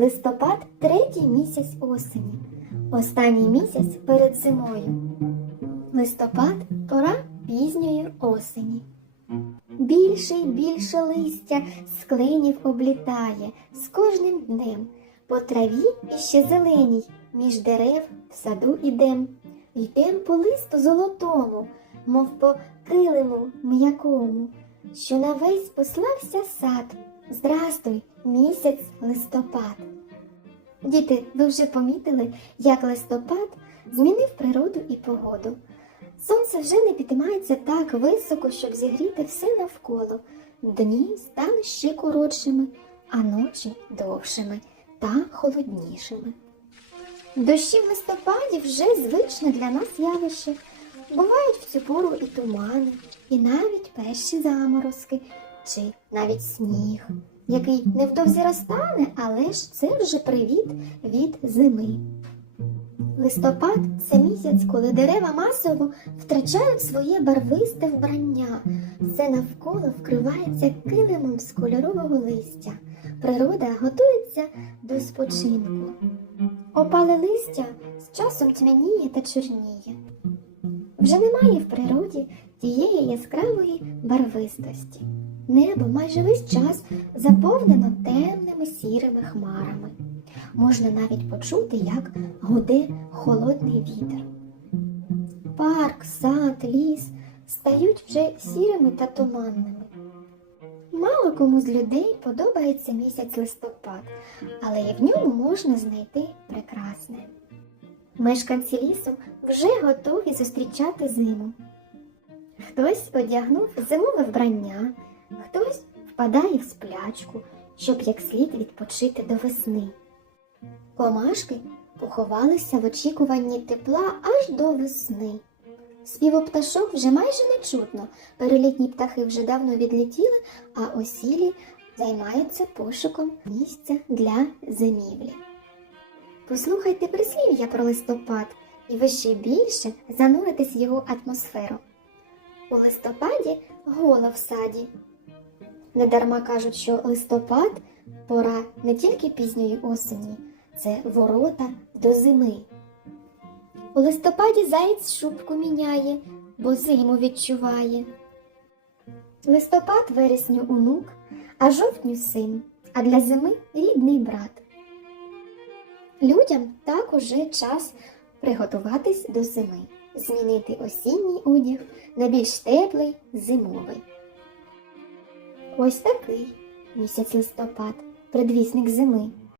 Листопад третій місяць осені. Останній місяць перед зимою. Листопад пора пізньої осені. Більше й більше листя з клинів облітає з кожним днем. По траві іще зеленій, між дерев в саду ідем. Йдем по листу золотому, мов по крилиму м'якому, що на весь послався сад. Здрастуй, місяць листопад. Діти, ви вже помітили, як листопад змінив природу і погоду. Сонце вже не підіймається так високо, щоб зігріти все навколо. Дні стали ще коротшими, а ночі довшими та холоднішими. Дощі в листопаді вже звичне для нас явище. Бувають в цю пору і тумани, і навіть перші заморозки чи навіть сніг, який невдовзі розтане, але ж це вже привіт від зими. Листопад це місяць, коли дерева масово втрачають своє барвисте вбрання. Все навколо вкривається килимом з кольорового листя. Природа готується до спочинку. Опале листя з часом тьмяніє та чорніє. Вже немає в природі тієї яскравої барвистості. Небо майже весь час заповнено темними сірими хмарами. Можна навіть почути, як гуде холодний вітер. Парк, сад, ліс стають вже сірими та туманними. Мало кому з людей подобається місяць листопад, але і в ньому можна знайти прекрасне. Мешканці лісу вже готові зустрічати зиму. Хтось одягнув зимове вбрання. Хтось впадає в сплячку, щоб як слід відпочити до весни. Комашки поховалися в очікуванні тепла аж до весни. Співопташок вже майже не чутно, перелітні птахи вже давно відлетіли, а осілі займаються пошуком місця для зимівлі. Послухайте прислів'я про листопад і ви ще більше зануритесь в його атмосферу. У листопаді голо в саді. Недарма кажуть, що листопад пора не тільки пізньої осені, це ворота до зими. У листопаді заєць шубку міняє, бо зиму відчуває. Листопад вересню онук, а жовтню син, а для зими рідний брат. Людям так уже час приготуватись до зими, змінити осінній одяг на більш теплий зимовий. Ось такий місяць листопад, предвісник зими.